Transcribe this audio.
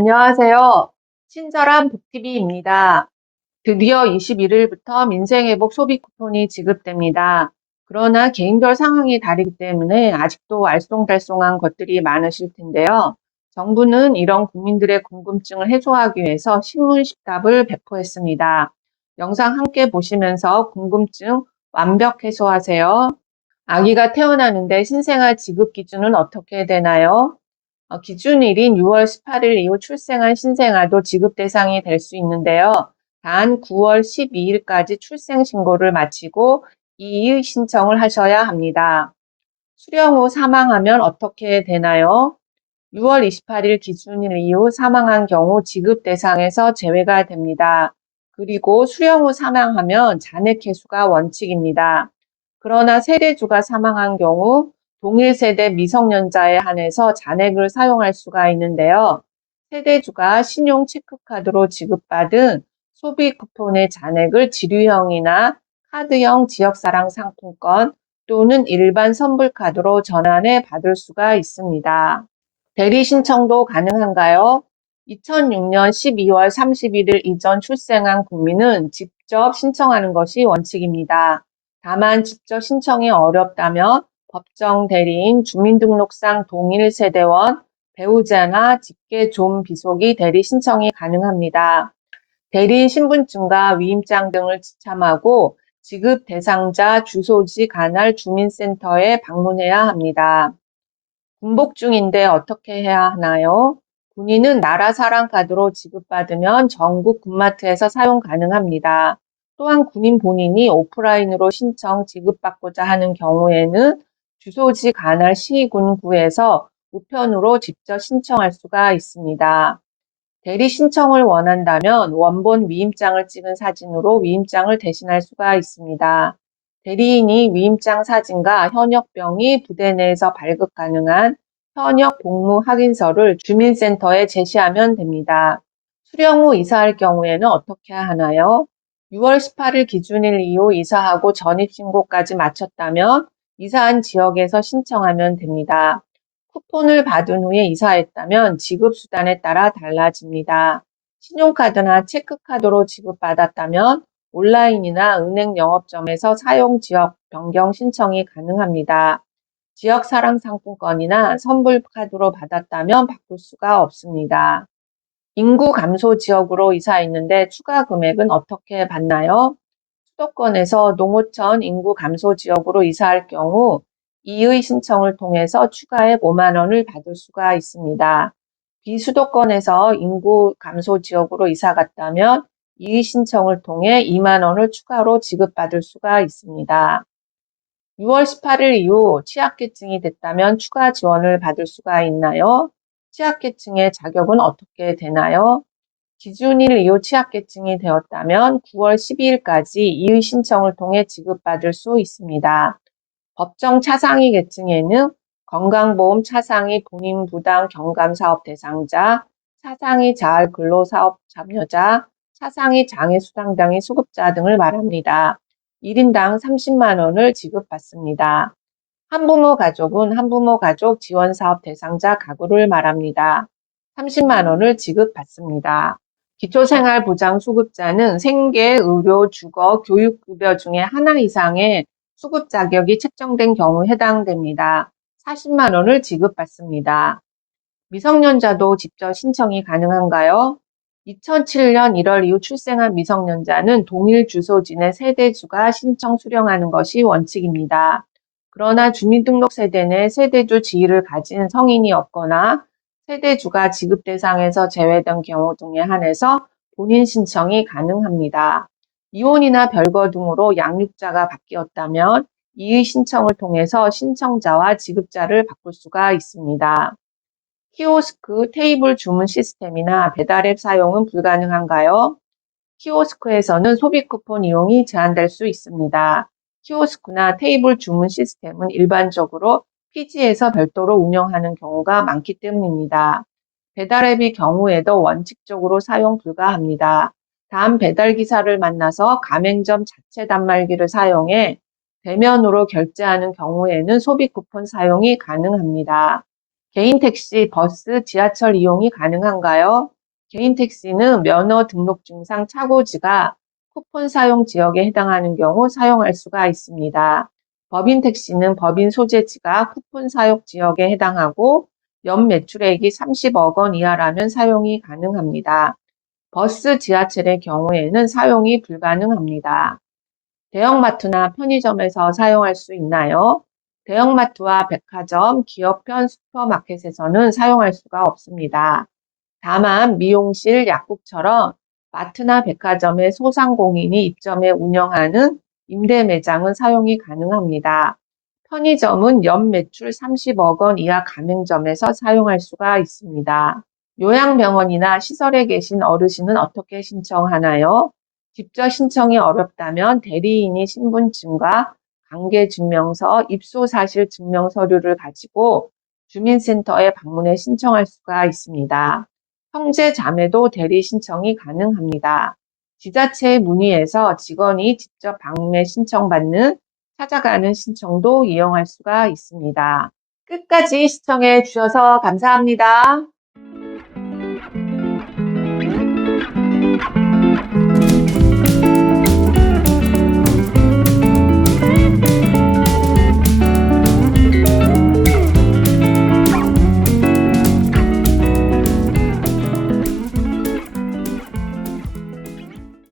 안녕하세요. 친절한 복TV입니다. 드디어 21일부터 민생회복 소비 쿠폰이 지급됩니다. 그러나 개인별 상황이 다르기 때문에 아직도 알쏭달쏭한 것들이 많으실 텐데요. 정부는 이런 국민들의 궁금증을 해소하기 위해서 신문십답을 배포했습니다. 영상 함께 보시면서 궁금증 완벽 해소하세요. 아기가 태어나는데 신생아 지급 기준은 어떻게 되나요? 기준일인 6월 18일 이후 출생한 신생아도 지급 대상이 될 수 있는데요. 단 9월 12일까지 출생 신고를 마치고 이의 신청을 하셔야 합니다. 수령 후 사망하면 어떻게 되나요? 6월 28일 기준일 이후 사망한 경우 지급 대상에서 제외가 됩니다. 그리고 수령 후 사망하면 잔액 회수가 원칙입니다. 그러나 세대주가 사망한 경우 동일 세대 미성년자에 한해서 잔액을 사용할 수가 있는데요. 세대주가 신용 체크카드로 지급받은 소비 쿠폰의 잔액을 지류형이나 카드형 지역사랑 상품권 또는 일반 선불카드로 전환해 받을 수가 있습니다. 대리 신청도 가능한가요? 2006년 12월 31일 이전 출생한 국민은 직접 신청하는 것이 원칙입니다. 다만 직접 신청이 어렵다면 법정 대리인, 주민등록상 동일 세대원, 배우자나 직계 좀 비속이 대리 신청이 가능합니다. 대리인 신분증과 위임장 등을 지참하고 지급 대상자 주소지 관할 주민센터에 방문해야 합니다. 군복 중인데 어떻게 해야 하나요? 군인은 나라사랑 카드로 지급받으면 전국 군마트에서 사용 가능합니다. 또한 군인 본인이 오프라인으로 신청 지급받고자 하는 경우에는 주소지 관할 시군구에서 우편으로 직접 신청할 수가 있습니다. 대리 신청을 원한다면 원본 위임장을 찍은 사진으로 위임장을 대신할 수가 있습니다. 대리인이 위임장 사진과 현역병이 부대 내에서 발급 가능한 현역 복무 확인서를 주민센터에 제시하면 됩니다. 수령 후 이사할 경우에는 어떻게 하나요? 6월 18일 기준일 이후 이사하고 전입신고까지 마쳤다면 이사한 지역에서 신청하면 됩니다. 쿠폰을 받은 후에 이사했다면 지급수단에 따라 달라집니다. 신용카드나 체크카드로 지급받았다면 온라인이나 은행 영업점에서 사용 지역 변경 신청이 가능합니다. 지역 사랑 상품권이나 선불카드로 받았다면 바꿀 수가 없습니다. 인구 감소 지역으로 이사했는데 추가 금액은 어떻게 받나요? 수도권에서 농어촌 인구 감소 지역으로 이사할 경우 이의 신청을 통해서 추가액 5만 원을 받을 수가 있습니다. 비수도권에서 인구 감소 지역으로 이사 갔다면 이의 신청을 통해 2만 원을 추가로 지급받을 수가 있습니다. 6월 18일 이후 취약계층이 됐다면 추가 지원을 받을 수가 있나요? 취약계층의 자격은 어떻게 되나요? 기준일 이후 취약계층이 되었다면 9월 12일까지 이의 신청을 통해 지급받을 수 있습니다. 법정 차상위 계층에는 건강보험 차상위 본인부담 경감사업 대상자, 차상위 자활 근로사업 참여자, 차상위 장애수당당의 수급자 등을 말합니다. 1인당 30만 원을 지급받습니다. 한부모 가족은 한부모 가족 지원사업 대상자 가구를 말합니다. 30만 원을 지급받습니다. 기초생활보장 수급자는 생계, 의료, 주거, 교육급여 중에 하나 이상의 수급 자격이 책정된 경우 해당됩니다. 40만 원을 지급받습니다. 미성년자도 직접 신청이 가능한가요? 2007년 1월 이후 출생한 미성년자는 동일 주소지 내 세대주가 신청 수령하는 것이 원칙입니다. 그러나 주민등록 세대 내 세대주 지위를 가진 성인이 없거나 세대주가 지급 대상에서 제외된 경우 등에 한해서 본인 신청이 가능합니다. 이혼이나 별거 등으로 양육자가 바뀌었다면 이의 신청을 통해서 신청자와 지급자를 바꿀 수가 있습니다. 키오스크, 테이블 주문 시스템이나 배달앱 사용은 불가능한가요? 키오스크에서는 소비 쿠폰 이용이 제한될 수 있습니다. 키오스크나 테이블 주문 시스템은 일반적으로 피지에서 별도로 운영하는 경우가 많기 때문입니다. 배달앱의 경우에도 원칙적으로 사용 불가합니다. 단 배달기사를 만나서 가맹점 자체 단말기를 사용해 대면으로 결제하는 경우에는 소비 쿠폰 사용이 가능합니다. 개인 택시, 버스, 지하철 이용이 가능한가요? 개인 택시는 면허 등록증상 차고지가 쿠폰 사용 지역에 해당하는 경우 사용할 수가 있습니다. 법인 택시는 법인 소재지가 쿠폰 사용 지역에 해당하고 연 매출액이 30억 원 이하라면 사용이 가능합니다. 버스, 지하철의 경우에는 사용이 불가능합니다. 대형마트나 편의점에서 사용할 수 있나요? 대형마트와 백화점, 기업형 슈퍼마켓에서는 사용할 수가 없습니다. 다만 미용실, 약국처럼 마트나 백화점의 소상공인이 입점해 운영하는 임대 매장은 사용이 가능합니다. 편의점은 연 매출 30억 원 이하 가맹점에서 사용할 수가 있습니다. 요양병원이나 시설에 계신 어르신은 어떻게 신청하나요? 직접 신청이 어렵다면 대리인이 신분증과 관계증명서, 입소사실 증명서류를 가지고 주민센터에 방문해 신청할 수가 있습니다. 형제, 자매도 대리 신청이 가능합니다. 지자체에 문의해서 직원이 직접 방문해 신청받는 찾아가는 신청도 이용할 수가 있습니다. 끝까지 시청해 주셔서 감사합니다.